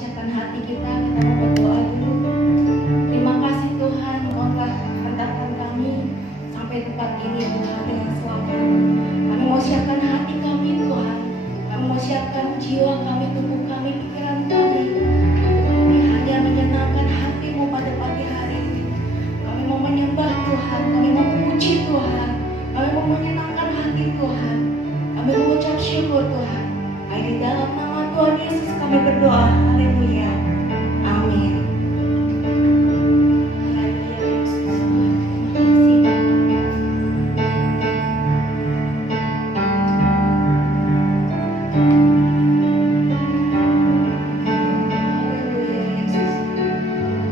siapkan hati kita mau berdoa dulu. Terima kasih Tuhan, Engkau hantarkan kami sampai tempat ini Tuhan dengan selamat. Kami mau siapkan hati kami Tuhan, kami mau siapkan jiwa kami, tubuh kami, pikiran kami. Kami hanya menyenangkan hati-Mu pada pagi hari ini. Kami mau menyembah Tuhan, kami mau memuji Tuhan, kami mau menyenangkan hati Tuhan, kami mengucap syukur Tuhan. Di dalam nama Tuhan Yesus kami berdoa. Haleluya. Amin. Haleluya Yesus. Terima kasih. Haleluya Yesus.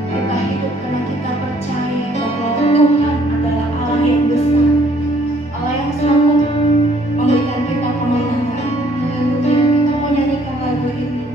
Kita hidup karena kita percaya bahwa Tuhan adalah Allah yang besar, Allah yang sanggup memberikan kita kemenangan. Haleluya. Kita mau nyanyikan lagu ini.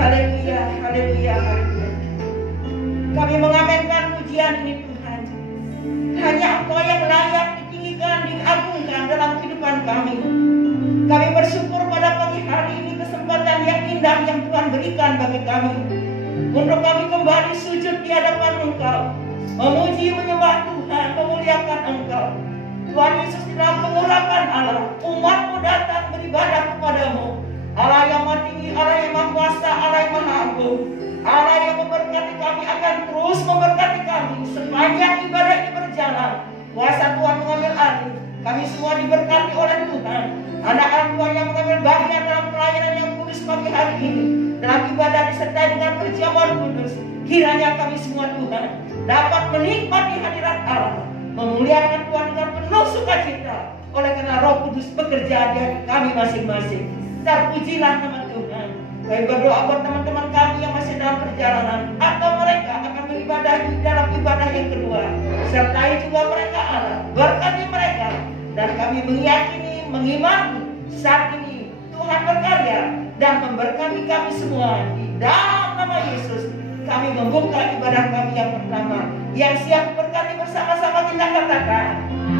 Haleluya, haleluya, haleluya. Kami mengaminkan pujian ini Tuhan. Hanya Engkau yang layak ditinggikan, diagungkan dalam kehidupan kami. Kami bersyukur pada pagi hari ini kesempatan yang indah yang Tuhan berikan bagi kami, untuk kami kembali sujud di hadapan Engkau, memuji, menyembah Tuhan, memuliakan Engkau. Tuhan Yesus, di dalam pengurapan Allah, umat-Mu datang beribadah kepadamu. Allah yang maha tinggi, Allah yang maha kuasa, Allah yang maha agung, Allah yang memberkati kami, akan terus memberkati kami sepanjang ibadah ini berjalan. Kuasa Tuhan mengambil alih. Kami semua diberkati oleh Tuhan. Anak-anak Tuhan yang mengambil bagian dalam pelayanan yang kudus pagi hari ini, dalam ibadah disertai dengan perjamuan kudus. Kiranya kami semua Tuhan dapat menikmati hadirat Allah, memuliakan Tuhan dengan penuh sukacita, oleh karena Roh Kudus bekerja di hati kami masing-masing. Terpujilah nama Tuhan. Kami berdoa buat teman-teman kami yang masih dalam perjalanan, atau mereka akan beribadah di dalam ibadah yang kedua. Sertai juga mereka Allah, berkati mereka. Dan kami meyakini, mengimani saat ini Tuhan berkarya dan memberkati kami semua. Di dalam nama Yesus kami membuka ibadah kami yang pertama. Yang siap berkati bersama-sama kita katakan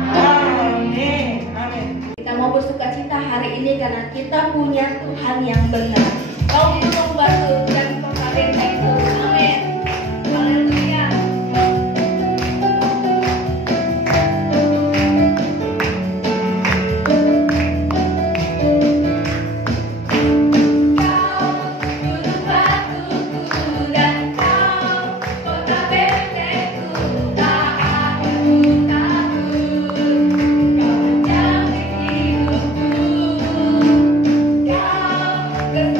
amin, amin. Kita mau bersuka cita hari ini karena kita punya Tuhan yang benar. Kau itu membantu dan mengkarin itu. Amin. Haleluya. Good.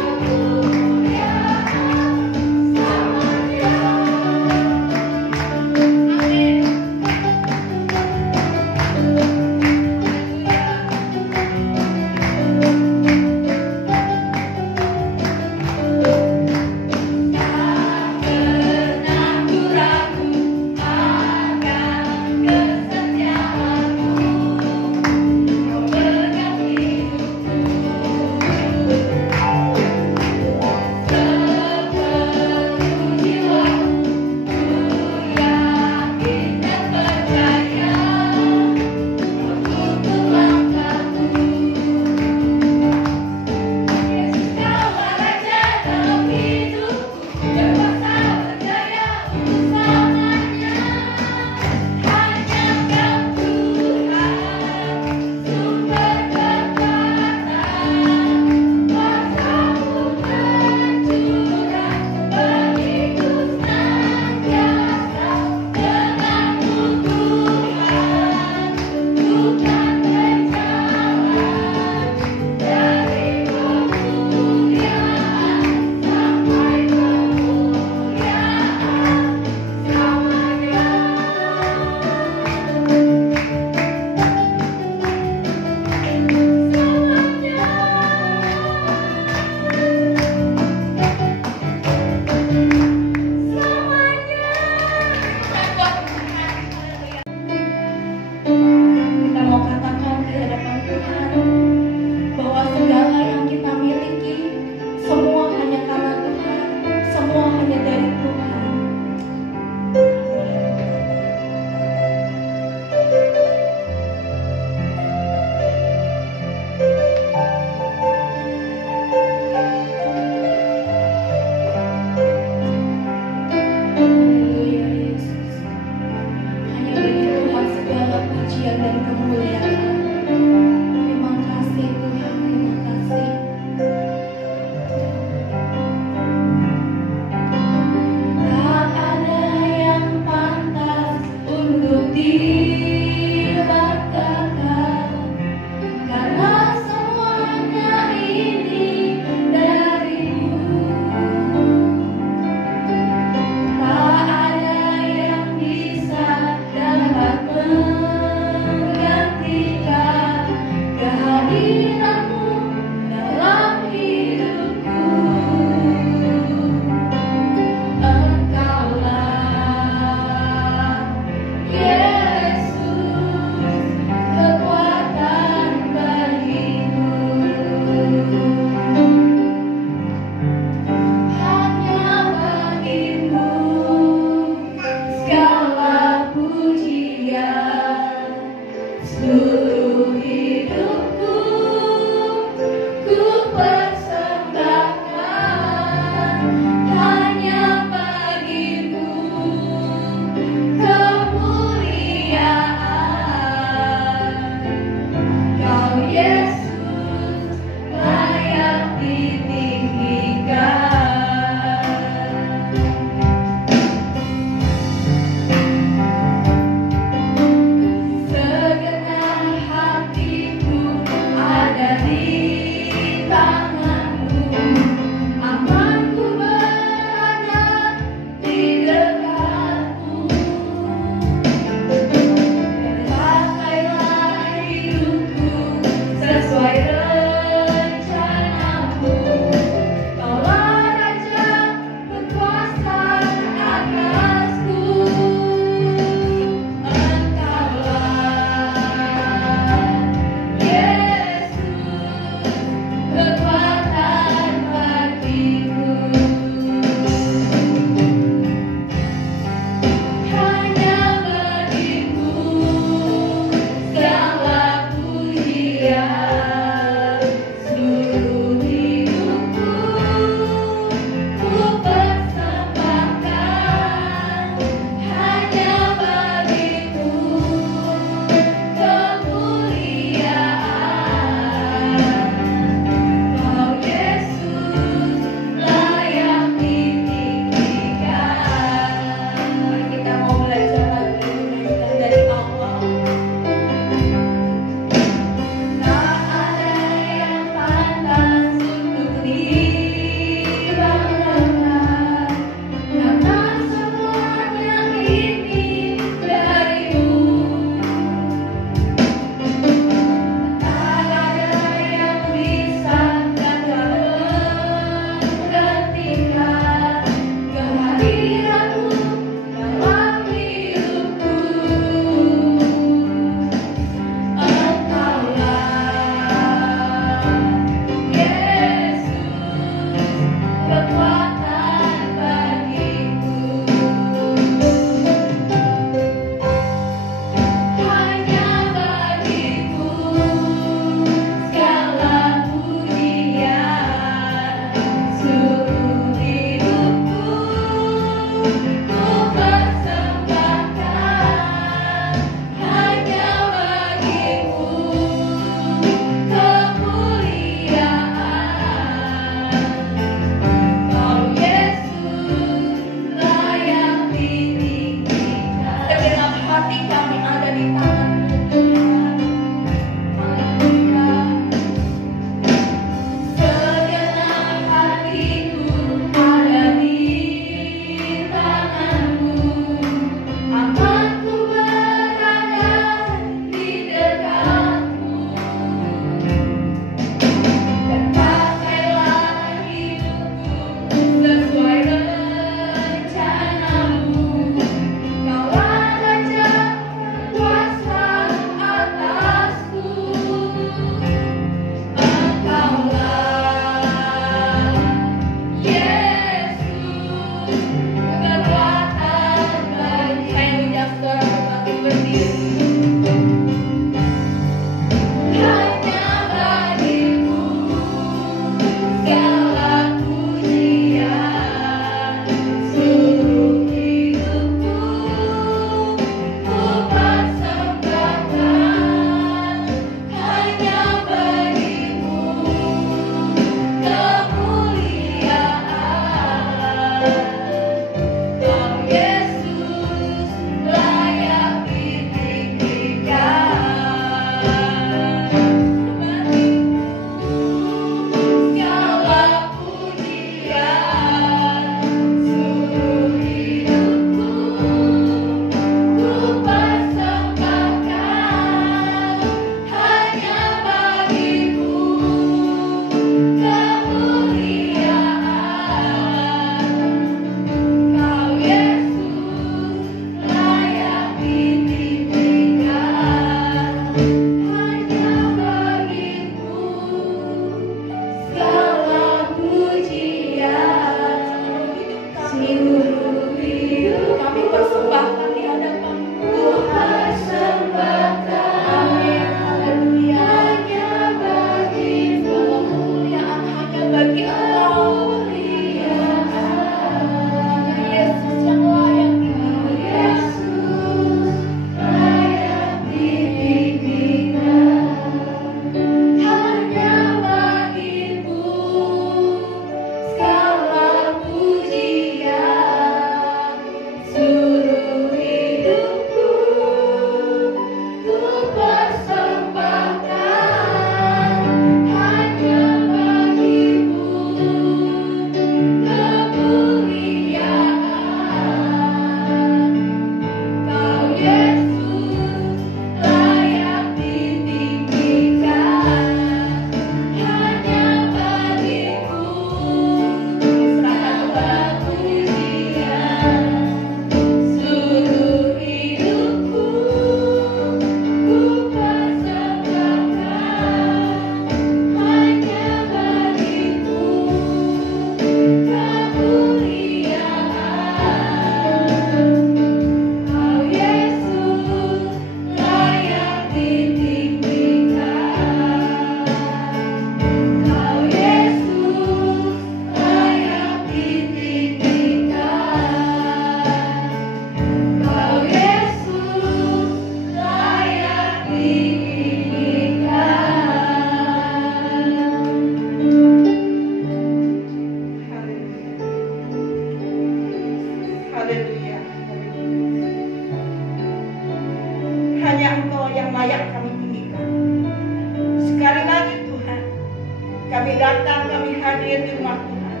Kami datang, kami hadir di rumah Tuhan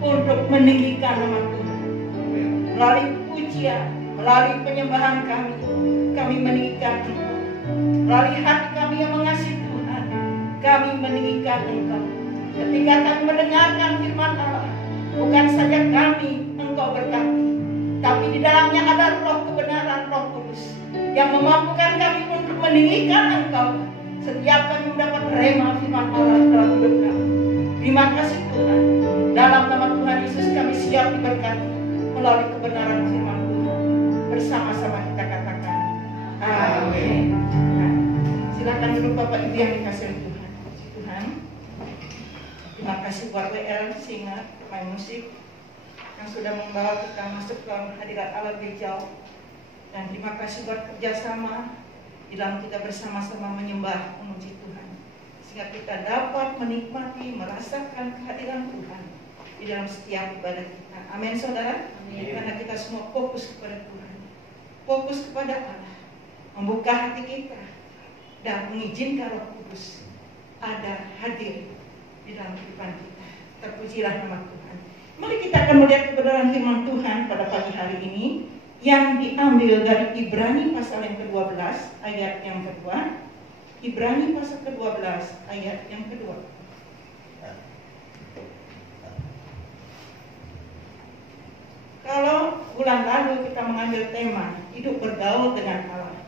untuk meninggikan nama Tuhan. Melalui pujian, melalui penyembahan kami meninggikan Engkau. Melalui hati kami yang mengasihi Tuhan, kami meninggikan Engkau. Ketika kami mendengarkan firman Allah, bukan saja kami Engkau berkati, tapi di dalamnya ada roh kebenaran, Roh Kudus yang memampukan kami untuk meninggikan Engkau. Setiap kami mendapat rema firman Allah dalam hidup kami. Terima kasih Tuhan. Dalam nama Tuhan Yesus kami siap diberkati melalui kebenaran firman Tuhan. Bersama-sama kita katakan amin. Silakan duduk Bapak Ibu yang dikasihi Tuhan. Tuhan, terima kasih buat WL singer, pemain musik yang sudah membawa kita masuk ke hadirat Allah lebih jauh. Dan terima kasih buat kerjasama di dalam kita bersama-sama menyembah, memuji Tuhan, sehingga kita dapat menikmati, merasakan kehadiran Tuhan di dalam setiap ibadah kita. Amin, saudara. Amin. Karena kita semua fokus kepada Tuhan, fokus kepada Allah, membuka hati kita dan mengizinkan Roh Kudus ada hadir di dalam kehidupan kita. Terpujilah nama Tuhan. Mari kita akan melihat kebenaran firman Tuhan pada pagi hari ini, yang diambil dari Ibrani pasal yang ke-12 ayat yang kedua. Ibrani pasal ke-12 ayat yang kedua. Kalau bulan lalu kita mengambil tema hidup bergaul dengan Allah,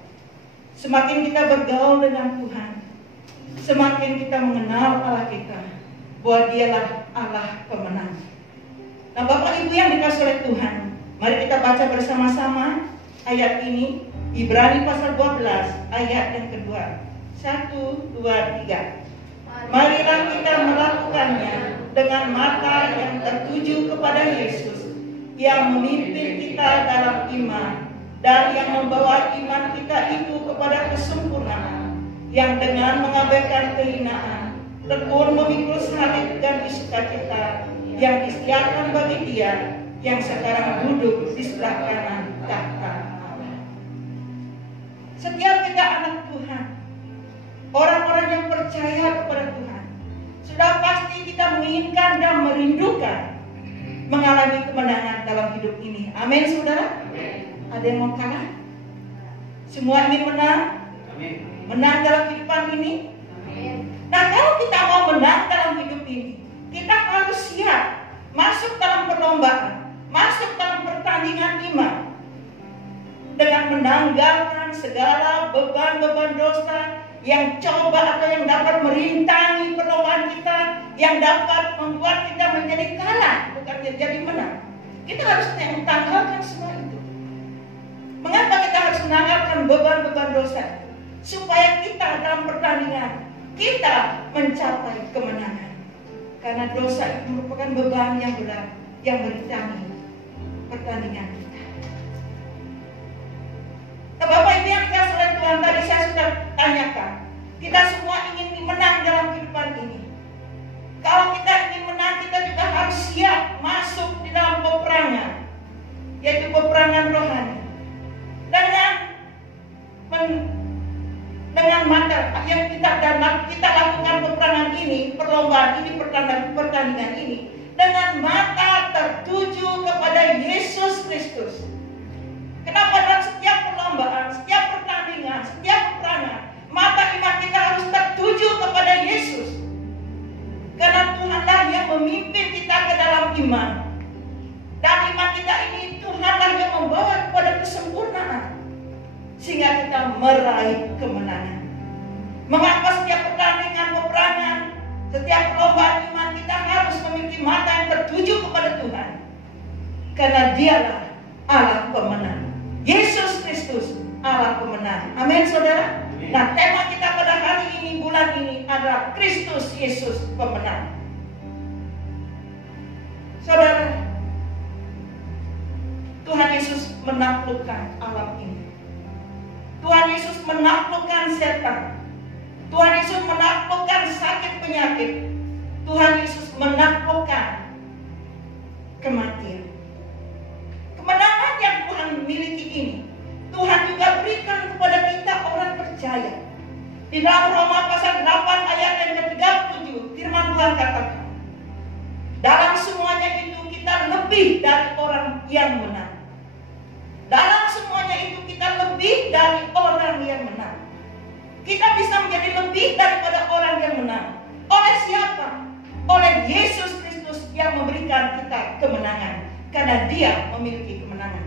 semakin kita bergaul dengan Tuhan, semakin kita mengenal Allah kita, bahwa Dialah Allah pemenang. Nah, Bapak Ibu yang dikasihi oleh Tuhan, mari kita baca bersama-sama ayat ini, Ibrani pasal 12 ayat yang kedua. 1, 2, 3. Marilah kita melakukannya dengan mata yang tertuju kepada Yesus yang memimpin kita dalam iman dan yang membawa iman kita itu kepada kesempurnaan, yang dengan mengabaikan kehinaan tekun memikul salib dan sukacita yang disediakan bagi Dia yang sekarang duduk di sebelah kanan tahta Allah. Setiap kita anak Tuhan, orang-orang yang percaya kepada Tuhan, sudah pasti kita menginginkan dan merindukan mengalami kemenangan dalam hidup ini. Amin, saudara? Amin. Ada yang mau kalah? Semua ingin menang? Amin. Menang dalam kehidupan ini? Amin. Nah, kalau kita mau menang dalam hidup ini, kita harus siap masuk dalam perlombaan, masuk dalam pertandingan iman, dengan menanggalkan segala beban-beban dosa yang coba atau yang dapat merintangi perlombaan kita, yang dapat membuat kita menjadi kalah, bukan menjadi menang. Kita harus menanggalkan semua itu. Mengapa kita harus menanggalkan beban-beban dosa? Supaya kita dalam pertandingan kita mencapai kemenangan. Karena dosa itu merupakan beban yang berat yang merintangi pertandingan kita. Nah, Bapak Ibu yang dikasihi oleh Tuhan, tadi saya sudah tanyakan, kita semua ingin menang dalam kehidupan ini. Kalau kita ingin menang, kita juga harus siap masuk di dalam peperangan, yaitu peperangan rohani. Dengan mata yang kita lakukan peperangan ini, perlombaan ini, pertandingan ini, dengan mata tertuju kepada Yesus Kristus. Kenapa dalam setiap perlombaan, setiap pertandingan, setiap peperangan, mata iman kita harus tertuju kepada Yesus? Karena Tuhanlah yang memimpin kita ke dalam iman. Dan iman kita ini Tuhanlah yang membawa kepada kesempurnaan, sehingga kita meraih kemenangan. Mengapa setiap pertandingan, peperangan, setiap perlombaan iman kita harus memiliki mata yang tertuju kepada Tuhan? Karena Dialah Allah pemenang. Yesus Kristus Allah pemenang. Amin, saudara. Nah, tema kita pada hari ini, bulan ini adalah Kristus Yesus pemenang. Saudara, Tuhan Yesus menaklukkan alam ini. Tuhan Yesus menaklukkan setan. Tuhan Yesus menaklukkan sakit penyakit. Tuhan Yesus menaklukkan kematian. Kemenangan yang Tuhan miliki ini, Tuhan juga berikan kepada kita orang percaya. Di dalam Roma pasal 8 ayat yang ke-37, firman Tuhan katakan, dalam semuanya itu kita lebih dari orang yang menang. Dalam semuanya itu kita lebih dari orang yang menang. Kita bisa menjadi lebih daripada orang yang menang. Oleh siapa? Oleh Yesus Kristus yang memberikan kita kemenangan. Karena Dia memiliki kemenangan.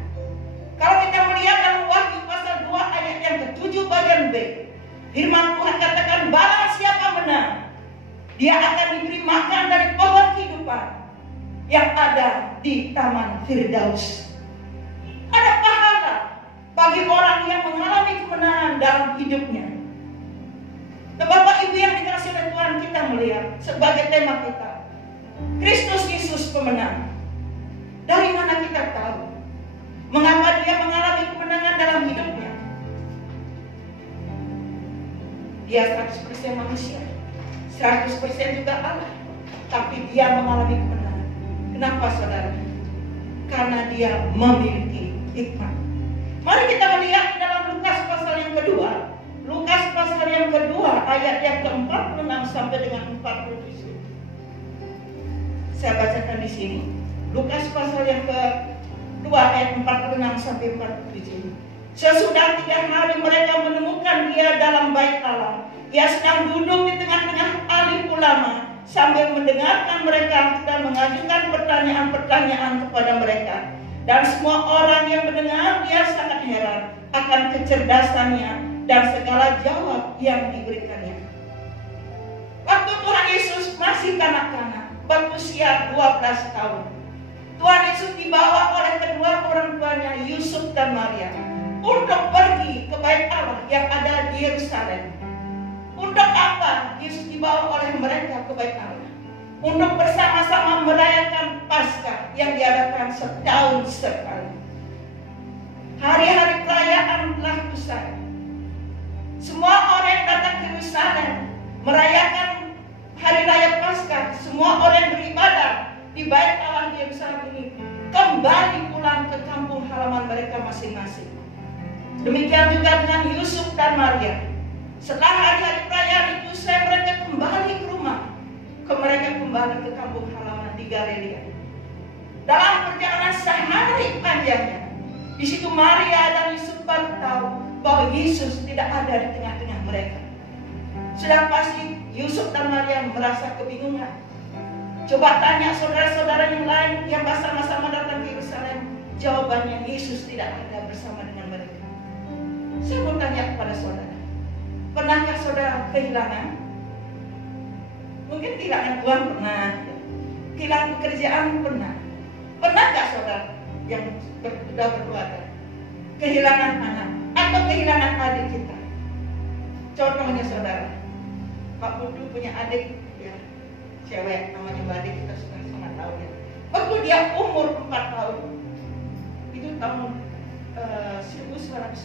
Kalau kita melihat dalam Wahyu pasal 2 ayat yang ke-7 bagian B, firman Tuhan katakan, barang siapa menang, dia akan diberi makan dari pohon kehidupan yang ada di Taman Firdaus. Ada pahala bagi orang yang mengalami kemenangan dalam hidupnya. Nah, Bapak Ibu yang dikasihi oleh Tuhan, kita melihat sebagai tema kita, Kristus Yesus pemenang. Dari mana kita tahu mengapa Dia mengalami kemenangan dalam hidupnya? Dia 100% manusia, 100% juga Allah, tapi Dia mengalami kemenangan. Kenapa, saudara? Karena Dia memiliki hikmat. Mari kita melihat dalam Lukas pasal yang kedua. Lukas pasal yang kedua ayat yang ke-46 sampai dengan 47. Saya bacakan di sini. Lukas pasal yang kedua ayat 46 sampai 47. Sesudah 3 hari mereka menemukan Dia dalam bait Allah. Ia sedang duduk di tengah-tengah alim ulama sambil mendengarkan mereka dan mengajukan pertanyaan-pertanyaan kepada mereka. Dan semua orang yang mendengar Dia sangat heran akan kecerdasannya dan segala jawab yang diberikannya. Waktu Tuhan Yesus masih kanak-kanak, berusia 12 tahun, Tuhan Yesus dibawa oleh kedua orang tuanya, Yusuf dan Maria, untuk pergi ke bait Allah yang ada di Yerusalem. Untuk apa Yesus dibawa oleh mereka ke bait Allah? untuk bersama-sama merayakan Paskah yang diadakan setahun sekali. Hari-hari perayaan telah usai. Semua orang yang datang ke Yerusalem merayakan hari raya Paskah, semua orang yang beribadah di Bait Allah di Yerusalem ini kembali pulang ke kampung halaman mereka masing-masing. Demikian juga dengan Yusuf dan Maria. Setelah hari-hari perayaan itu mereka kembali ke rumah. Mereka kembali ke kampung halaman di Galilea. Dalam perjalanan sehari panjangnya, di situ Maria dan Yusuf baru tahu bahwa Yesus tidak ada di tengah-tengah mereka. Sudah pasti Yusuf dan Maria merasa kebingungan. Coba tanya saudara-saudara yang lain yang bersama-sama datang ke Yerusalem, jawabannya Yesus tidak ada bersama dengan mereka. Saya mau tanya kepada saudara, pernahkah saudara kehilangan? Mungkin kehilangan uang pernah, kehilangan pekerjaan pernah. Pernahkah saudara yang sudah berkeluarga kehilangan anak atau kehilangan adik kita? Contohnya saudara, Pak Putu punya adik ya, cewek namanya Mbak Adik, kita sudah sangat tahu ya. Waktu dia umur 4 tahun, itu tahun 1988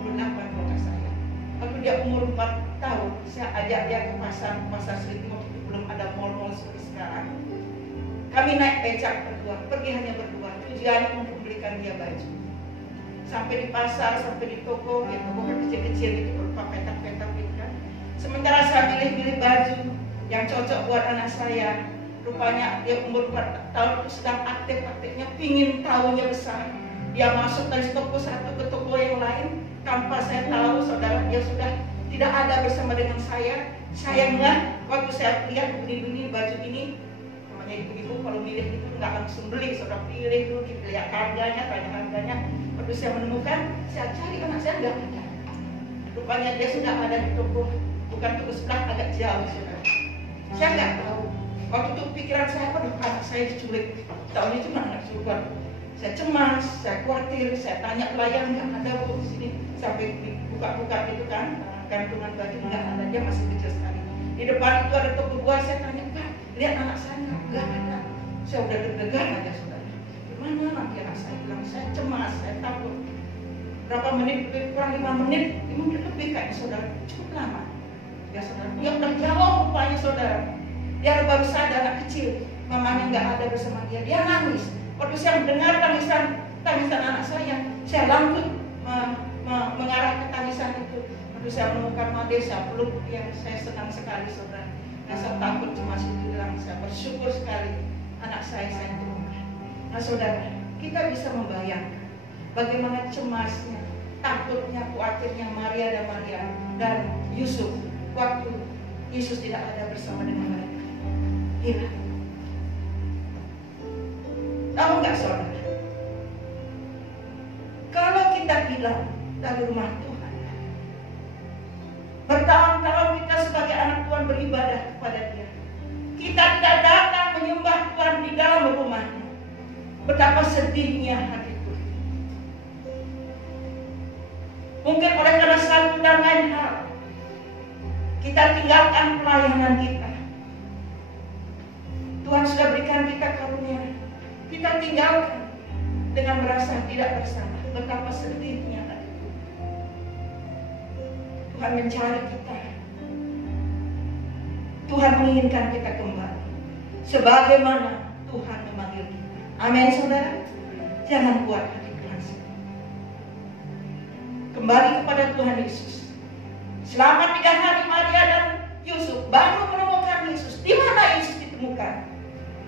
kalau nggak salah. Waktu dia umur 4 tahun, saya ajak dia ke pasar Selipi, waktu itu belum ada mall-mall seperti sekarang. Kami naik becak berdua, pergi hanya berdua, tujuannya untuk membelikan dia baju. Sampai di pasar, sampai di toko, ya toko kecil-kecil itu berupa petak-petak gitu kan. Sementara saya pilih-pilih baju yang cocok buat anak saya. Rupanya dia umur 4 tahun itu sedang aktif-aktifnya, pingin tahunya besar. Dia masuk dari toko satu ke toko yang lain, tanpa saya tahu saudara, dia sudah tidak ada bersama dengan saya. Sayangnya waktu saya lihat begini-begini baju ini, namanya ibu-ibu kalau milih itu nggak langsung beli, saudara pilih dulu, dilihat harganya, tanya harganya. Waktu saya menemukan, saya cari anak saya nggak ada. Rupanya dia sudah ada di toko, bukan toko sebelah, agak jauh saudara. Saya nggak tahu. Waktu itu pikiran saya, aduh anak saya diculik, tahun itu anak sultan. Saya cemas, saya khawatir, saya tanya pelayan nggak ada bu di sini, sampai buka-buka gitu kan, gantungan baju nggak ada, dia masih kecil sekali. Di depan itu ada toko buah, saya tanya Pak, lihat anak saya nggak ada. Saya udah deg-degan aja saudara. Gimana nanti anak saya bilang, saya cemas, saya takut. Berapa menit, kurang 5 menit lebih kayaknya saudara, cukup lama. Ya saudara, dia udah jauh rupanya saudara. Dia baru sadar anak kecil, mamanya nggak ada bersama dia, dia nangis. Waktu saya mendengar tangisan anak saya langsung mengarah ke tangisan itu. Waktu saya menemukan Made, saya peluk dia, saya senang sekali saudara. Nah, saya takut cemas itu hilang, saya bersyukur sekali anak saya temukan. Nah saudara, kita bisa membayangkan bagaimana cemasnya, takutnya, khawatirnya Maria dan Yusuf waktu Yesus tidak ada bersama dengan mereka. Hilang. Tahu nggak saudara? Kalau kita hilang dari rumah Tuhan, bertahun-tahun kita sebagai anak Tuhan beribadah kepada Dia, kita tidak datang menyembah Tuhan di dalam rumahnya. Betapa sedihnya hati Tuhan. Mungkin oleh karena satu dan lain hal, kita tinggalkan pelayanan kita. Tuhan sudah berikan kita karunia, kita tinggalkan dengan merasa tidak bersalah. Betapa sedihnya hati Tuhan. Tuhan mencari kita. Tuhan menginginkan kita kembali sebagaimana Tuhan memanggil kita. Amin saudara. Jangan buat hati Tuhan sedih. Kembali kepada Tuhan Yesus. Selama 3 hari Maria dan Yusuf baru menemukan Yesus. Di mana Yesus ditemukan?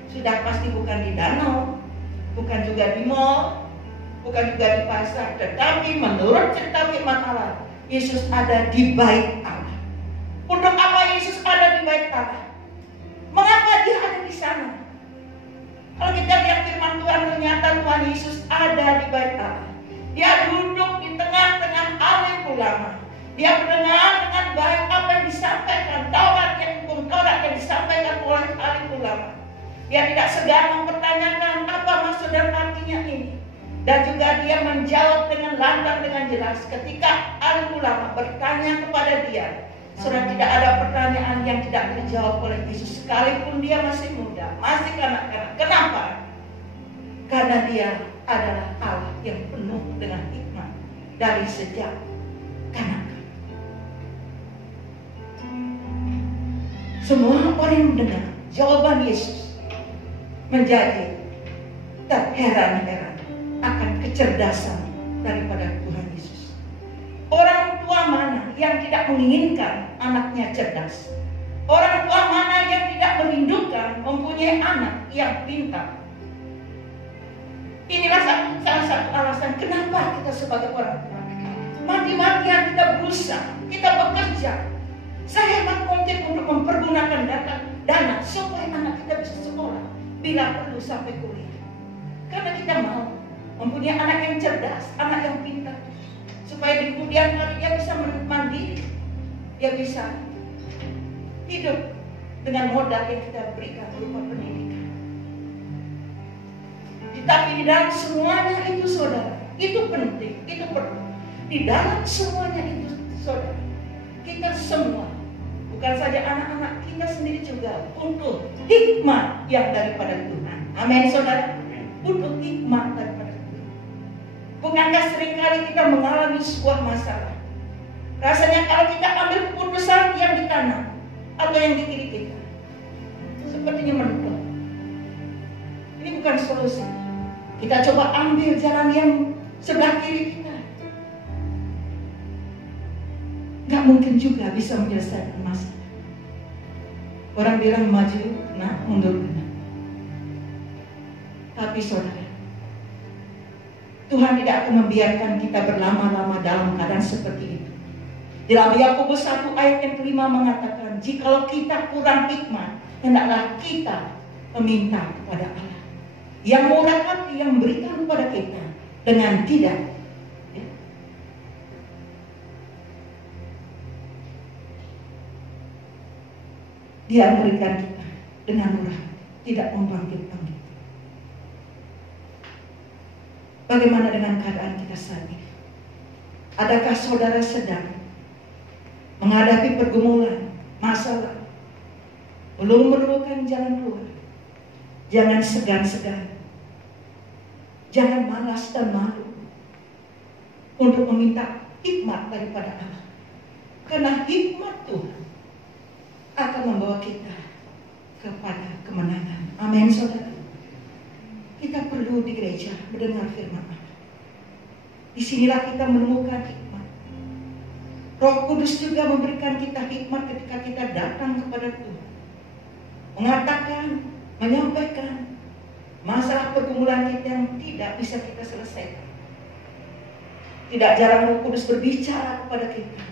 Sudah pasti bukan di danau, bukan juga di mall, bukan juga di pasar, tetapi menurut cerita firman Allah, Yesus ada di Bait Allah. Untuk apa Yesus ada di Bait Allah? Mengapa dia ada di sana? Kalau kita lihat firman Tuhan, ternyata Tuhan Yesus ada di Bait Allah. Dia duduk di tengah-tengah alim ulama. Dia mendengar dengan baik apa yang disampaikan, Taurat yang disampaikan oleh alim ulama. Dia tidak segan mempertanyakan apa maksud dan artinya ini. Dan juga dia menjawab dengan lantang dengan jelas. Ketika alim ulama bertanya kepada dia, Saudara, tidak ada pertanyaan yang tidak terjawab oleh Yesus sekalipun dia masih muda, masih kanak-kanak. Kenapa? Karena dia adalah Allah yang penuh dengan hikmat dari sejak kanak-kanak. Semua orang yang mendengar jawaban Yesus menjadi terheran-heran akan kecerdasan daripada Tuhan Yesus. Orang tua mana yang tidak menginginkan anaknya cerdas? Orang tua mana yang tidak merindukan mempunyai anak yang pintar? Inilah salah satu alasan kenapa kita sebagai orang tua mati-matian kita berusaha, kita bekerja sehemat mungkin untuk mempergunakan dana supaya anak kita bisa sekolah, bila perlu sampai kuliah. Karena kita mau mempunyai anak yang cerdas, anak yang pintar, supaya di kemudian hari dia bisa mandiri, dia bisa hidup dengan modal yang kita berikan berupa pendidikan. Tapi di dalam semuanya itu, saudara, itu penting, itu perlu. Di dalam semuanya itu, saudara, kita semua, bukan saja anak-anak, kita sendiri juga butuh hikmat yang daripada Tuhan. Amin, saudara. Butuh hikmat daripada Tuhan. Bukankah seringkali kita mengalami sebuah masalah? Rasanya kalau kita ambil keputusan yang di kanan atau yang di kiri kita, sepertinya mentok. Ini bukan solusi. Kita coba ambil jalan yang sebelah kiri kita. Gak mungkin juga bisa menyelesaikan masalah. Orang bilang maju kena, mundur kena. Tapi saudara, Tuhan tidak akan membiarkan kita berlama-lama dalam keadaan seperti itu. Dalam Yakobus 1 ayat yang kelima mengatakan, jikalau kita kurang hikmat, hendaklah kita meminta kepada Allah yang murah hati, yang memberikan kepada kita dengan tidak. Dia memberikan kita dengan murah, tidak membangkit-bangkit. Bagaimana dengan keadaan kita saat ini? Adakah saudara sedang menghadapi pergumulan, masalah, belum menemukan jalan keluar? Jangan segan-segan, jangan malas dan malu untuk meminta hikmat daripada Allah. Karena hikmat Tuhan akan membawa kita kepada kemenangan. Amin, saudara. Kita perlu di gereja mendengar firman Allah. Disinilah kita menemukan hikmat. Roh Kudus juga memberikan kita hikmat ketika kita datang kepada Tuhan, mengatakan, menyampaikan masalah pergumulan kita yang tidak bisa kita selesaikan. Tidak jarang Roh Kudus berbicara kepada kita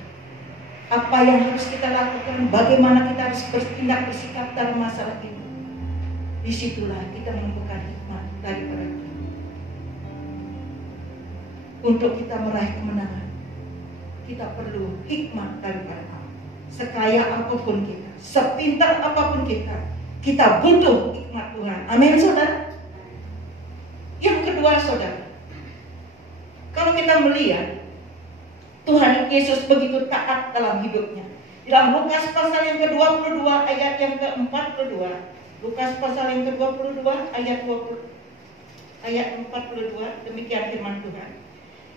apa yang harus kita lakukan, bagaimana kita harus bertindak, bersikap dalam masalah ini. Disitulah kita menemukan hikmat daripada Tuhan. Untuk kita meraih kemenangan, kita perlu hikmat daripada Allah. Sekaya apapun kita, sepintar apapun kita butuh hikmat Tuhan. Amin, saudara. Yang kedua, saudara, kalau kita melihat Tuhan Yesus begitu taat dalam hidupnya. Dalam Lukas pasal yang ke-22 ayat yang ke-42. Lukas pasal yang ke-22 ayat 42, demikian firman Tuhan.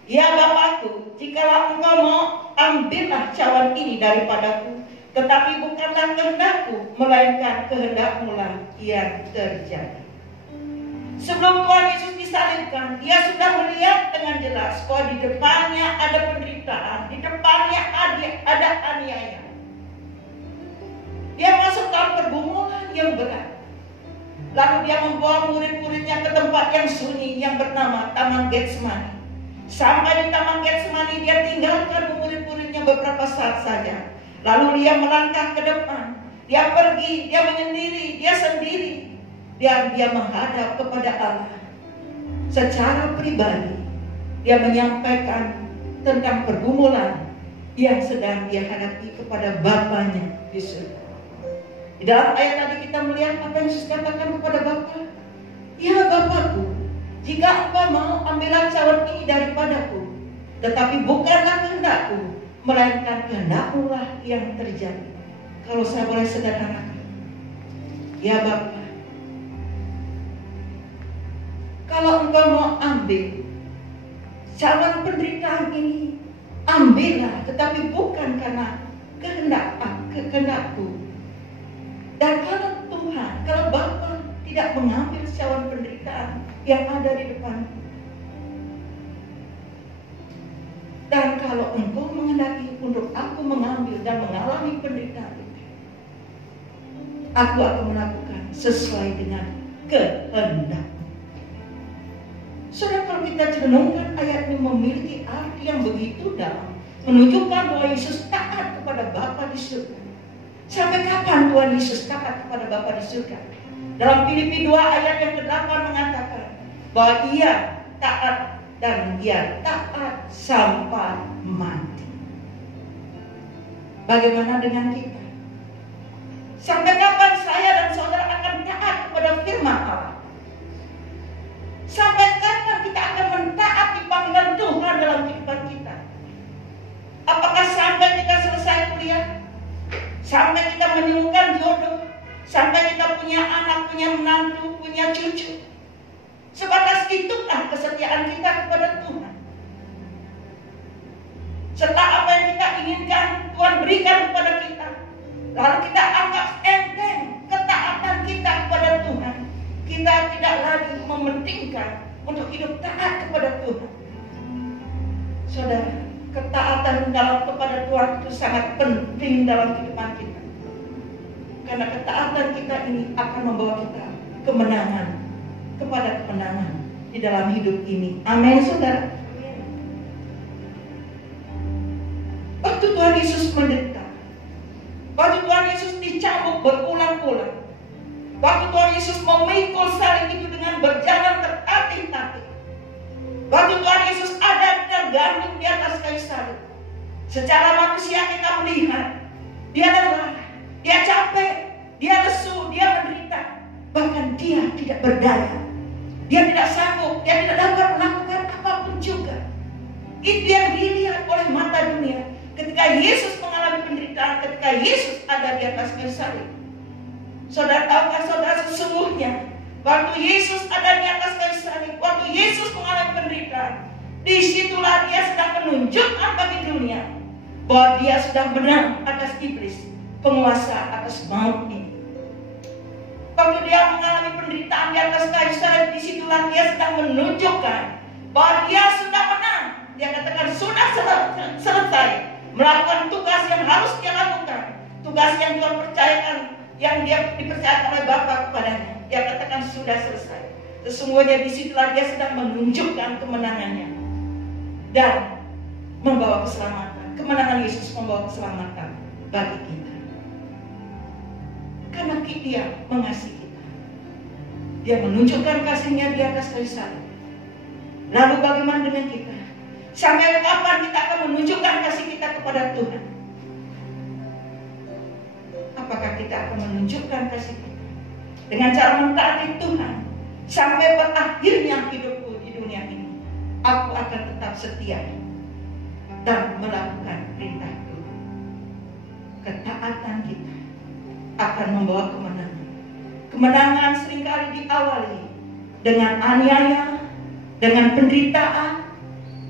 Ya Bapakku, jikalau engkau mau, ambillah cawan ini daripadaku, tetapi bukanlah kehendakku, melainkan kehendakmu lah yang terjadi. Sebelum Tuhan Yesus disalibkan, dia sudah melihat dengan jelas bahwa di depannya ada penderitaan, di depannya ada aniaya. Dia masuk dalam pergumulan yang berat. Lalu dia membawa murid-muridnya ke tempat yang sunyi yang bernama Taman Getsemani. Sampai di Taman Getsemani dia tinggalkan murid-muridnya beberapa saat saja. Lalu dia melangkah ke depan. Dia pergi, dia menyendiri, dia sendiri. Dan dia menghadap kepada Allah. Secara pribadi, dia menyampaikan tentang pergumulan yang sedang dia hadapi kepada Bapanya di surga. Di dalam ayat tadi kita melihat apa yang Yesus katakan kepada Bapa. Ya Bapakku, jika engkau mau, ambillah cawan ini daripadaku, tetapi bukanlah kehendakku, melainkan kehendak-Mu lah yang terjadi. Kalau saya boleh sederhanakan, ya Bapa, kalau Engkau mau ambil cawan penderitaan ini, ambillah, tetapi bukan karena kehendak-Ku. Dan kalau Tuhan, kalau Bapa tidak mengambil cawan penderitaan yang ada di depan, dan kalau Engkau menghendaki untuk aku mengambil dan mengalami penderitaan itu, aku akan melakukan sesuai dengan kehendak. Saudara, kalau kita renungkan ayat ini memiliki arti yang begitu dalam, menunjukkan bahwa Yesus taat kepada Bapa di surga. Sampai kapan Tuhan Yesus taat kepada Bapa di surga? Dalam Filipi 2 ayat yang ke-8 mengatakan bahwa Ia taat dan Ia taat sampai mati. Bagaimana dengan kita? Sampai kapan saya dan saudara akan taat kepada firman Allah? Sampai kapan kita akan mentaati panggilan Tuhan dalam kehidupan kita? Apakah sampai kita selesai kuliah? Sampai kita menemukan jodoh? Sampai kita punya anak, punya menantu, punya cucu? Sebatas itukah kesetiaan kita kepada Tuhan? Setelah apa yang kita inginkan Tuhan berikan kepada kita, lalu kita anggap enteng ketaatan kita kepada Tuhan. Kita tidak lagi mementingkan untuk hidup taat kepada Tuhan. Saudara, ketaatan kepada Tuhan itu sangat penting dalam kehidupan kita. Karena ketaatan kita ini akan membawa kita kemenangan, kepada kemenangan di dalam hidup ini. Amin, saudara. Waktu Tuhan Yesus menderita, waktu Tuhan Yesus dicambuk berulang-ulang, waktu Tuhan Yesus memikul salib itu dengan berjalan tertatih-tatih, waktu Tuhan Yesus ada tergantung di atas kayu salib, secara manusia kita melihat dia lelah, dia capek, dia lesu, dia menderita, bahkan dia tidak berdaya, dia tidak sanggup, dia tidak dapat melakukan apapun juga. Itu yang dilihat oleh mata dunia ketika Yesus mengalami penderitaan, ketika Yesus ada di atas kayu salib. Saudara, tahukah saudara, sesungguhnya waktu Yesus ada di atas kayu salib, waktu Yesus mengalami penderitaan, disitulah dia sedang menunjukkan bagi dunia bahwa dia sudah menang atas iblis, penguasa atas maut ini. Waktu dia mengalami penderitaan di atas kayu salib, disitulah dia sedang menunjukkan bahwa dia sudah menang. Dia katakan sudah selesai melakukan tugas yang harus dia lakukan, tugas yang Tuhan percayakan, yang dia dipercayakan oleh Bapa kepadanya. Dia katakan sudah selesai. Sesungguhnya disitulah dia sedang menunjukkan kemenangannya dan membawa keselamatan. Kemenangan Yesus membawa keselamatan bagi kita. Karena dia mengasihi kita, dia menunjukkan kasihnya di atas kayu salib. Lalu bagaimana dengan kita? Sampai kapan kita akan menunjukkan kasih kita kepada Tuhan? Apakah kita akan menunjukkan kasih kita dengan cara mentaati Tuhan sampai berakhirnya hidupku di dunia ini? Aku akan tetap setia dan melakukan perintah Tuhan. Ketaatan kita akan membawa kemenangan. Kemenangan seringkali diawali dengan aniaya, dengan penderitaan,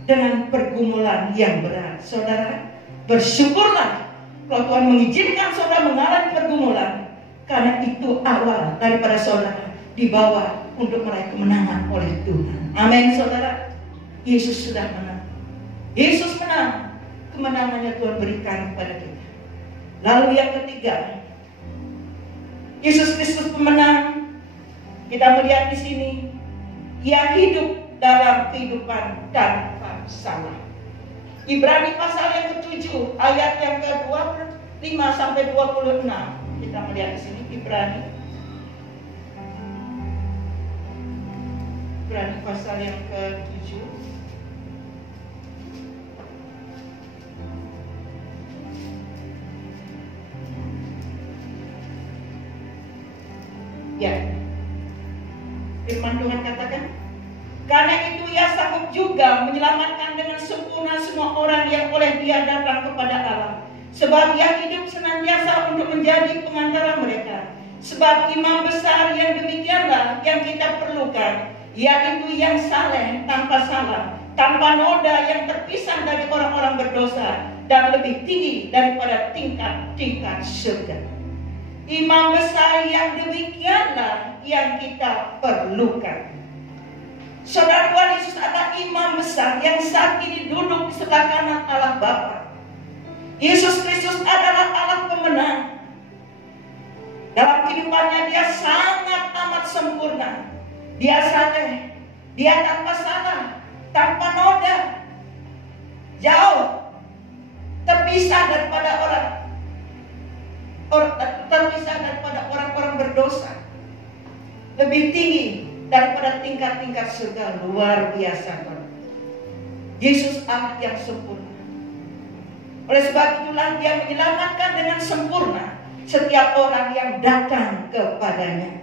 dengan pergumulan yang berat. Saudara, bersyukurlah kalau Tuhan mengizinkan saudara mengalami pergumulan, karena itu awal daripada saudara dibawa untuk meraih kemenangan oleh Tuhan. Amin, saudara. Yesus sudah menang. Yesus menang. Kemenangannya Tuhan berikan kepada kita. Lalu yang ketiga, Yesus Kristus pemenang. Kita melihat di sini, Ia hidup dalam kehidupan tanpa salah. Ibrani pasal yang ke-7 ayat yang ke-25 sampai 26. Kita melihat di sini Ibrani pasal yang ke-7 ya. Firman Tuhan katakan, Karena itu Ia sanggup juga menyelamatkan dengan sempurna semua orang yang oleh Dia datang kepada Allah. Sebab Ia hidup senantiasa untuk menjadi pengantara mereka. Sebab imam besar yang demikianlah yang kita perlukan, yaitu yang saleh, tanpa salah, tanpa noda, yang terpisah dari orang-orang berdosa, dan lebih tinggi daripada tingkat-tingkat surga. Imam besar yang demikianlah yang kita perlukan. Saudara, Tuhan Yesus adalah imam besar yang saat ini duduk di sebelah kanan Allah Bapa. Yesus Kristus adalah Allah pemenang. Dalam kehidupannya Dia sangat amat sempurna. Dia saleh, Dia tanpa salah, tanpa noda, jauh, terpisah daripada orang-orang berdosa, lebih tinggi daripada tingkat-tingkat surga. Luar biasa, Yesus Allah yang sempurna. Oleh sebab itulah Dia menyelamatkan dengan sempurna setiap orang yang datang kepadanya.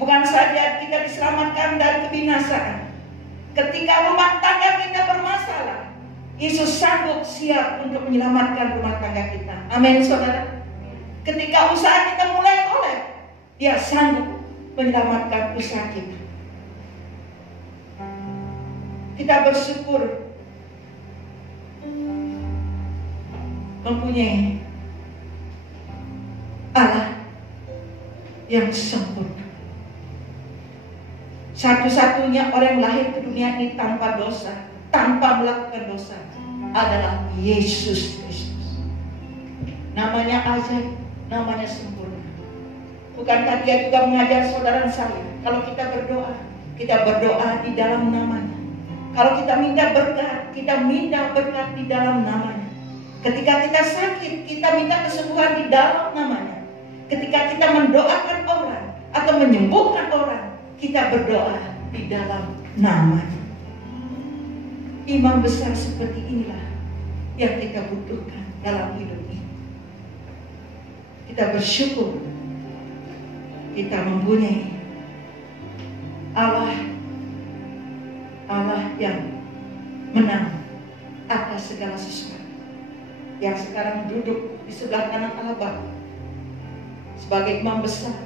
Bukan saja kita diselamatkan dari kebinasaan, ketika rumah tangga kita bermasalah, Yesus sanggup siap untuk menyelamatkan rumah tangga kita. Amin, saudara. Ketika usaha kita mulai oleh, Dia sanggup menyelamatkan usaha kita. Kita bersyukur mempunyai Allah yang sempurna. Satu-satunya orang yang lahir ke dunia ini tanpa dosa, tanpa melakukan dosa, adalah Yesus Kristus. Namanya ajaib, namanya sempurna. Bukankah Dia juga mengajar saudara saya, kalau kita berdoa di dalam namanya. Kalau kita minta berkat, kita minta berkat di dalam namanya. Ketika kita sakit, kita minta kesembuhan di dalam namanya. Ketika kita mendoakan orang atau menyembuhkan orang, kita berdoa di dalam namanya. Imam besar seperti inilah yang kita butuhkan dalam hidup ini. Kita bersyukur kita mempunyai Allah yang menang atas segala sesuatu, yang sekarang duduk di sebelah kanan Allah Bapa sebagai imam besar.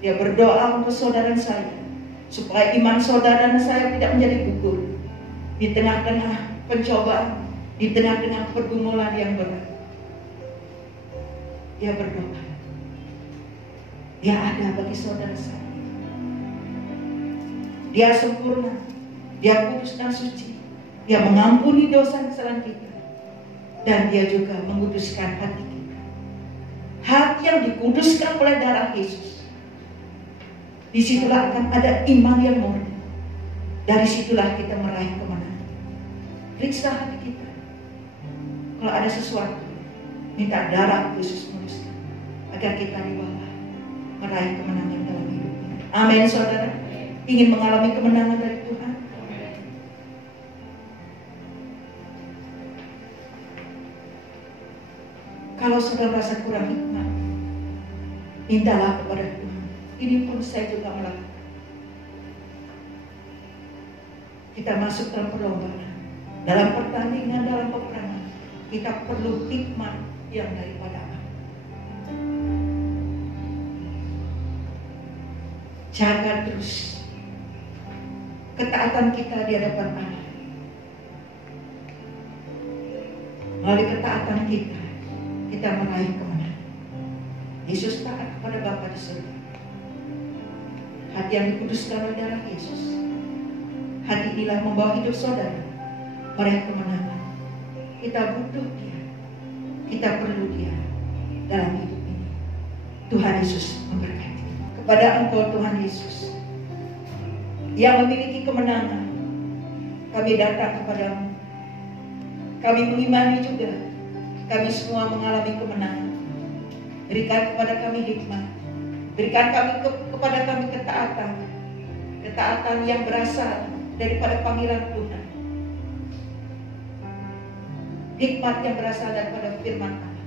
Dia berdoa untuk saudara saya supaya iman saudara dan saya tidak menjadi gugur di tengah-tengah pencobaan, di tengah-tengah pergumulan yang berat. Dia berdoa, Dia ada bagi saudara saya. Dia sempurna, Dia kudus dan suci. Dia mengampuni dosa kesalahan kita, dan Dia juga menguduskan hati kita. Hati yang dikuduskan oleh darah Yesus. Disitulah akan ada iman yang murni. Dari situlah kita meraih kemenangan. Periksa hati kita. Kalau ada sesuatu, minta darah Yesus menguduskan, agar kita dibawa meraih kemenangan dalam hidup ini. Amin, saudara. Ingin mengalami kemenangan dari Tuhan? Kalau saudara merasa kurang hikmat, mintalah kepada Tuhan. Ini pun saya juga melakukan. Kita masuk dalam perlombaan, dalam pertandingan, dalam peperangan. Kita perlu hikmat yang daripada Allah. Jaga terus ketaatan kita di hadapan Allah. Melalui ketaatan kita meraih kemenangan. Yesus taat kepada Bapa di surga. Hati yang dikuduskan oleh darah Yesus. Hati inilah membawa hidup saudara meraih kemenangan. Kita butuh Dia, kita perlu Dia dalam hidup ini. Tuhan Yesus memberkati. Kepada Engkau Tuhan Yesus yang memiliki kemenangan, kami datang kepadamu. Kami mengimani juga, kami semua mengalami kemenangan. Berikan kepada kami hikmat, berikan kepada kami ketaatan yang berasal daripada panggilan Tuhan, hikmat yang berasal daripada firman Allah.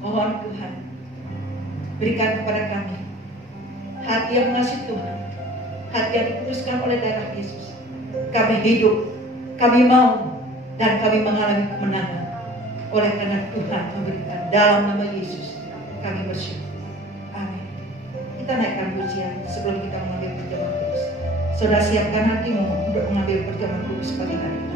Mohon Tuhan, berikan kepada kami hati yang mengasihi Tuhan, hati yang dikuduskan oleh darah Yesus. Kami hidup, kami mau, dan kami mengalami kemenangan. Oleh karena Tuhan memberikan, dalam nama Yesus kami bersyukur. Amin. Kita naikkan pujian sebelum kita mengambil perjamuan kudus. Saudara siapkan hatimu untuk mengambil perjamuan kudus pagi hari ini.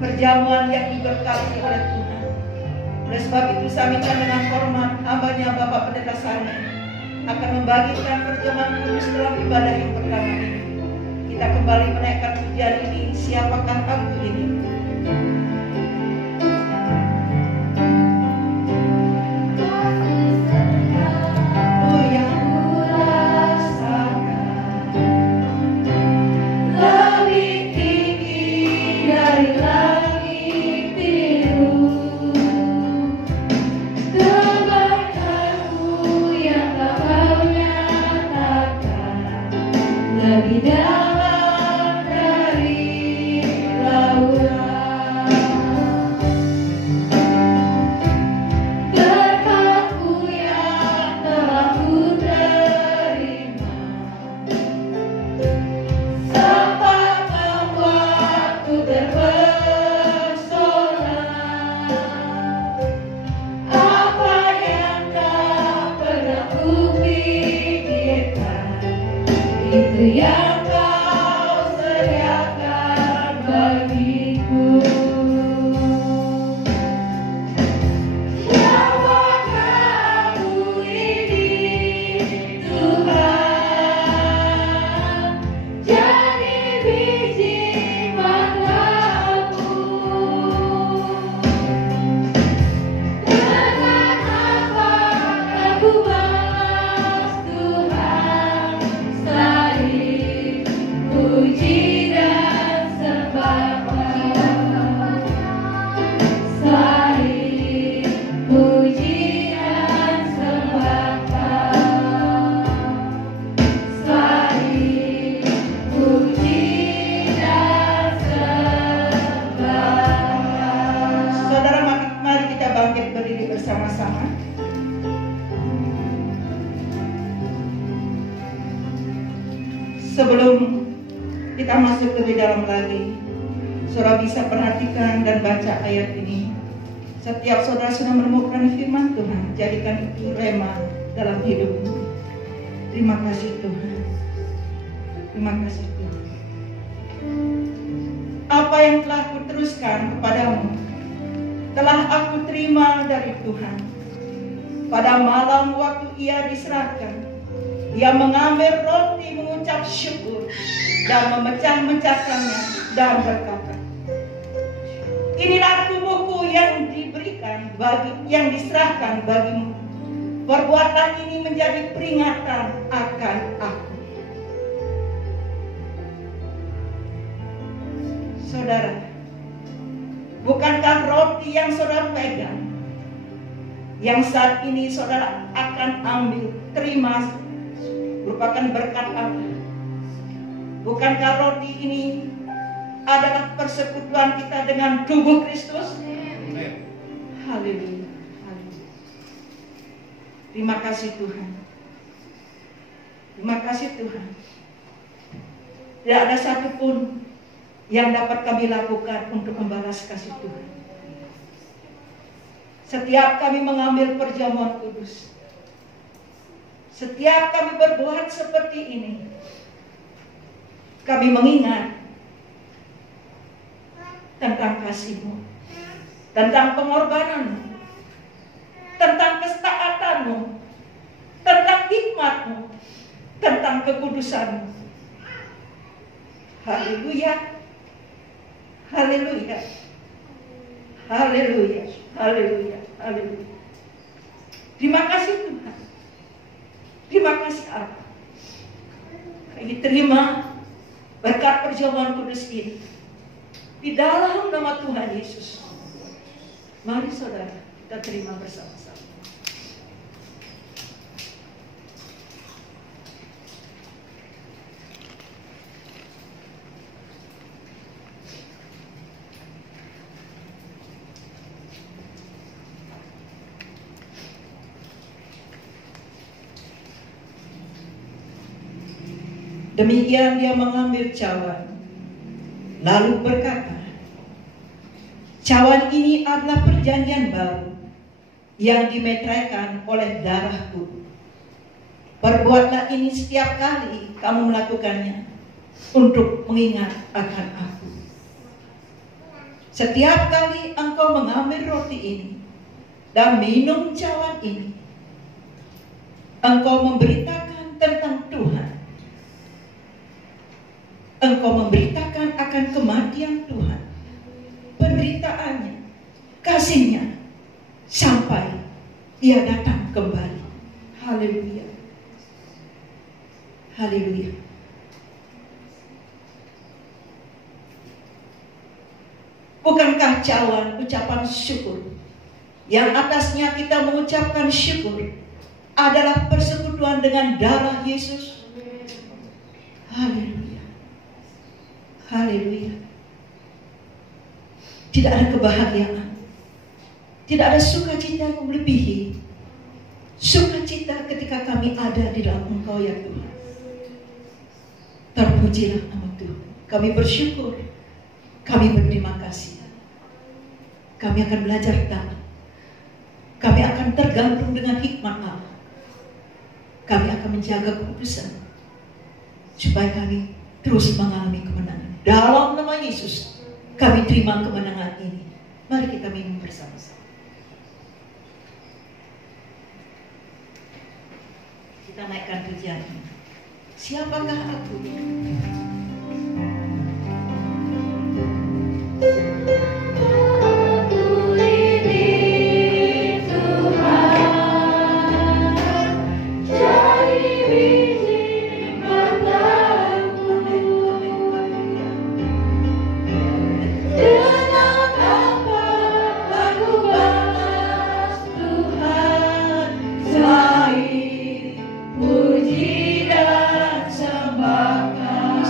Perjamuan yang diberkati oleh Tuhan. Oleh sebab itu samikan dengan hormat hambanya Bapak Pendeta Sani akan membagikan perjamuan kudus dalam ibadah yang pertama ini. Kita kembali menaikkan pujian ini, siapakah aku ini? Ku balas Tuhan selain Sebelum kita masuk lebih dalam lagi, saudara bisa perhatikan dan baca ayat ini. Setiap saudara sudah menemukan firman Tuhan, jadikan itu rema dalam hidupmu. Terima kasih Tuhan. Terima kasih Tuhan. Apa yang telah kuteruskan kepadamu telah aku terima dari Tuhan. Pada malam waktu ia diserahkan, ia mengambil roti, mengucap syukur, dan memecah-mecahkannya dan berkata, inilah tubuhku yang diberikan yang diserahkan bagimu. Perbuatan ini menjadi peringatan akan aku. Saudara, bukankah roti yang saudara pegang, yang saat ini saudara akan ambil, terima, merupakan berkat apa? Bukankah roti ini adalah persekutuan kita dengan tubuh Kristus? Haleluya. Terima kasih Tuhan. Terima kasih Tuhan. Tidak ada satupun yang dapat kami lakukan untuk membalas kasih Tuhan. Setiap kami mengambil perjamuan kudus, setiap kami berbuat seperti ini, kami mengingat tentang kasih-Mu, tentang pengorbananmu, tentang ketaatanmu, tentang hikmat-Mu, tentang kekudusan-Mu. Haleluya, haleluya, haleluya, haleluya, haleluya. Terima kasih Tuhan. Terima kasih Allah. Kami terima berkat perjamuan kudus ini di dalam nama Tuhan Yesus. Mari saudara, kita terima bersama-sama. Demikian dia mengambil cawan, lalu berkata, cawan ini adalah perjanjian baru yang dimeteraikan oleh darahku. Perbuatlah ini setiap kali kamu melakukannya untuk mengingat akan aku. Setiap kali engkau mengambil roti ini dan minum cawan ini, engkau memberitakan tentang Tuhan. Engkau memberitakan akan kematian Tuhan, penderitaannya, kasihnya, sampai Ia datang kembali. Haleluya. Haleluya. Bukankah cawan ucapan syukur, yang atasnya kita mengucapkan syukur, adalah persekutuan dengan darah Yesus? Haleluya. Haleluya. Tidak ada kebahagiaan, tidak ada sukacita yang melebihi sukacita ketika kami ada di dalam Engkau ya Tuhan. Terpujilah nama Tuhan. Kami bersyukur, kami berterima kasih. Kami akan belajar taat, kami akan tergantung dengan hikmat Allah. Kami akan menjaga kekudusan supaya kami terus mengalami kemenangan. Dalam nama Yesus, kami terima kemenangan ini. Mari kita minum bersama-sama. Kita naikkan pujian. Siapakah aku? Puji dan sembahkan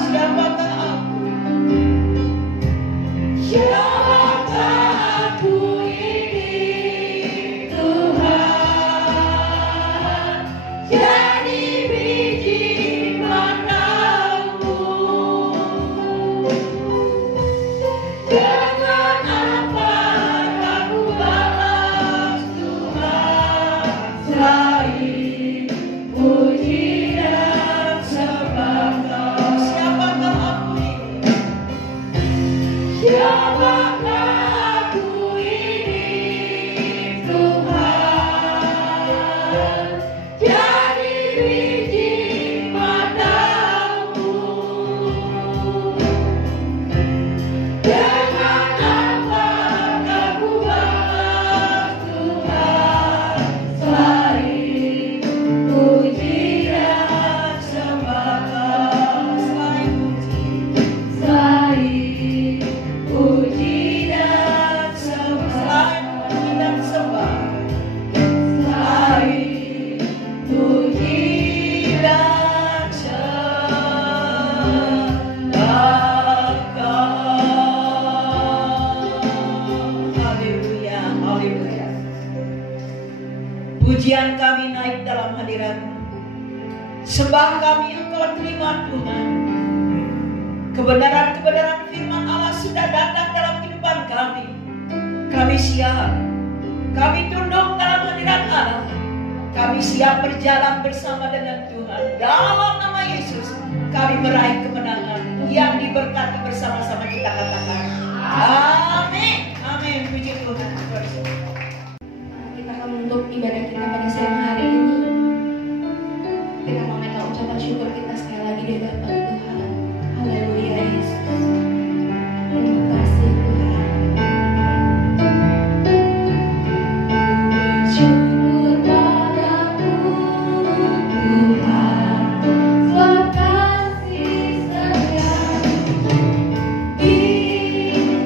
muliamu. Sembah kami Engkau terima Tuhan. Kebenaran-kebenaran firman Allah sudah datang dalam kehidupan kami. Kami siap. Kami tunduk dalam hadirat Allah. Kami siap berjalan bersama dengan Tuhan. Dalam nama Yesus, kami meraih kemenangan yang diberkati bersama-sama, kita katakan. Amin. Amin. Puji Tuhan. Kita akan menutup ibadah kita pada siang hari ini. Kita meminta ucapan syukur kita sekali lagi di hadapan Tuhan. Haleluya Yesus. Terima kasih Tuhan. Bersyukur padamu Tuhan, sebab kasih setiamu di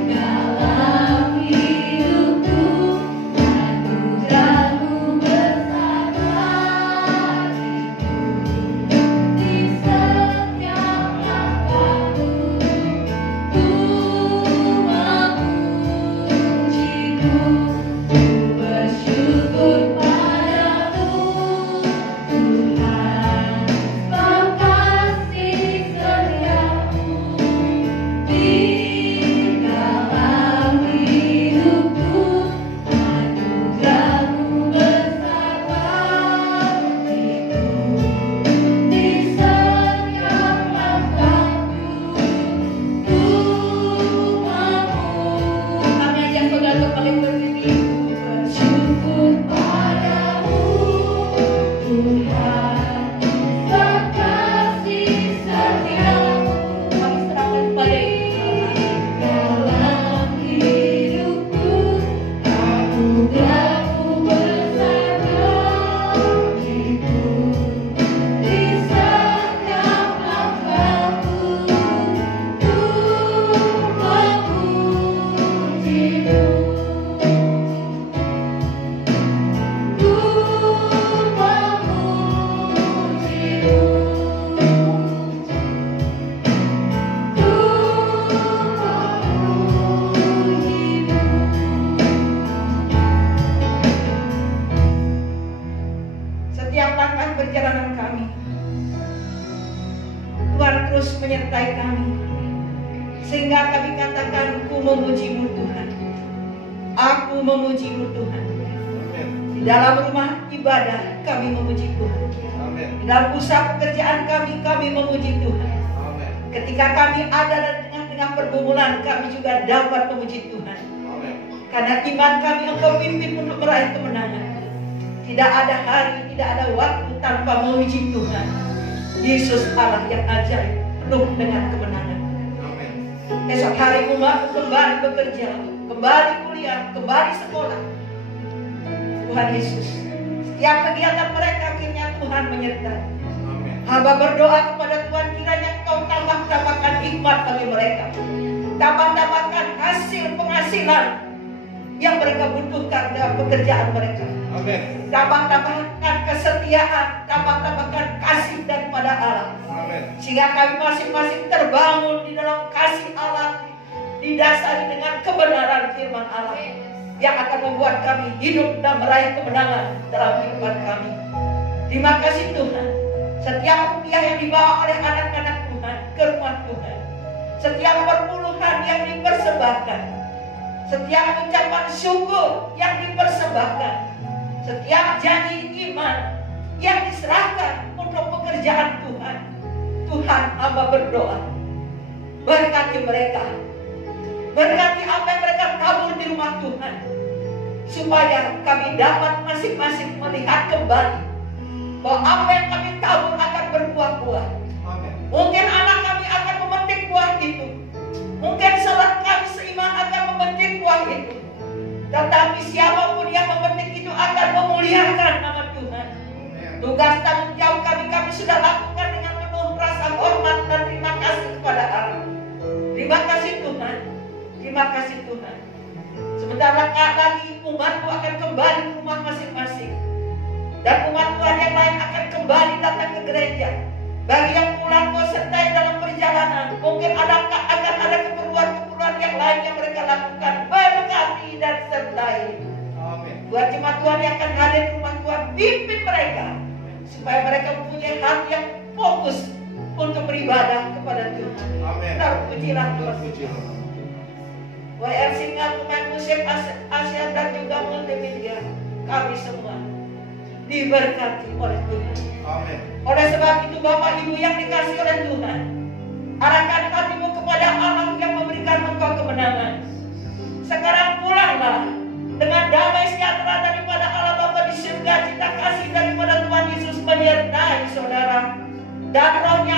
dalam hidupku. Anugerahmu bersama di setiap langkahku. Ku memujimu, ku bersyukur padamu Tuhan, sebab kasih setiamu di dalam hidupku. Anugerahmu bersabariku di setiap langkahku. Ku kami ajak saudara untuk paling berdiri. Bersyukur padamu Tuhan, sebab kasih setiamu. Kami serahkan pada dalam hidupku. Anugerahmu bersabariku di setiap langkahku. Ku memujimu, ku Setiap langkah perjalanan kami, Tuhan terus menyertai kami, sehingga kami katakan, ku memujimu Tuhan. Aku memujimu Tuhan. Di dalam rumah ibadah kami memuji Tuhan. Di dalam usaha pekerjaan kami memuji Tuhan. Ketika kami ada di tengah-tengah pergumulan, kami juga dapat memuji Tuhan. Karena iman kami Engkau pimpin untuk meraih kemenangan. Tidak ada hari, tidak ada waktu tanpa memuji Tuhan. Yesus Allah yang ajaib, penuh dengan kemenangan. Esok hari umat kembali bekerja, kembali kuliah, kembali sekolah. Tuhan Yesus, setiap kegiatan mereka akhirnya Tuhan menyertai. Hamba berdoa kepada Tuhan, kiranya Engkau tambahkan hikmat bagi mereka. Tambahkan hasil penghasilan yang mereka butuhkan dalam pekerjaan mereka. Tambahkan kesetiaan, tambahkan kasih daripada Allah. Sehingga kami masing-masing terbangun di dalam kasih Allah, didasari dengan kebenaran firman Allah yang akan membuat kami hidup dan meraih kemenangan dalam kehidupan kami. Terima kasih Tuhan. Setiap rupiah yang dibawa oleh anak-anak Tuhan ke rumah Tuhan, setiap perpuluhan yang dipersembahkan, setiap ucapan syukur yang dipersembahkan, setiap janji iman yang diserahkan untuk pekerjaan Tuhan, Tuhan hamba berdoa, berkati mereka, berkati apa yang mereka tabur di rumah Tuhan, supaya kami dapat masing-masing melihat kembali bahwa apa yang kami tabur akan berbuah-buah. Mungkin anak kami akan memetik buah itu, mungkin saudara kami seiman akan memetik buah itu, tetapi siapapun yang memetik itu akan memuliakan nama Tuhan. Tugas tanggung jawab kami sudah lakukan dengan penuh rasa hormat dan terima kasih kepada Allah. Terima kasih Tuhan. Terima kasih Tuhan. Sebentar lagi umatku akan kembali ke rumah masing-masing, dan umat Tuhan yang lain akan kembali datang ke gereja. Bagi yang pulang kau sertai dalam perjalanan, mungkin akan ada keperluan-keperluan yang lain yang mereka lakukan. Berkati dan sertai. Buat jemaat Tuhan yang akan hadir di rumah Tuhan, pimpin mereka supaya mereka mempunyai hati yang fokus untuk beribadah kepada Tuhan. Amin. Terpujilah Tuhan. Terpujilah. WR Singa, pemain musik Asia dan juga multimedia, kami semua diberkati oleh Tuhan. Amin. Oleh sebab itu Bapak Ibu yang dikasihi oleh Tuhan, arahkan hatimu kepada Allah yang memberikan engkau kemenangan. Sekarang pulanglah dengan damai sejahtera daripada Allah Bapa di surga, cinta kasih daripada Tuhan Yesus menyertai saudara, dan rohnya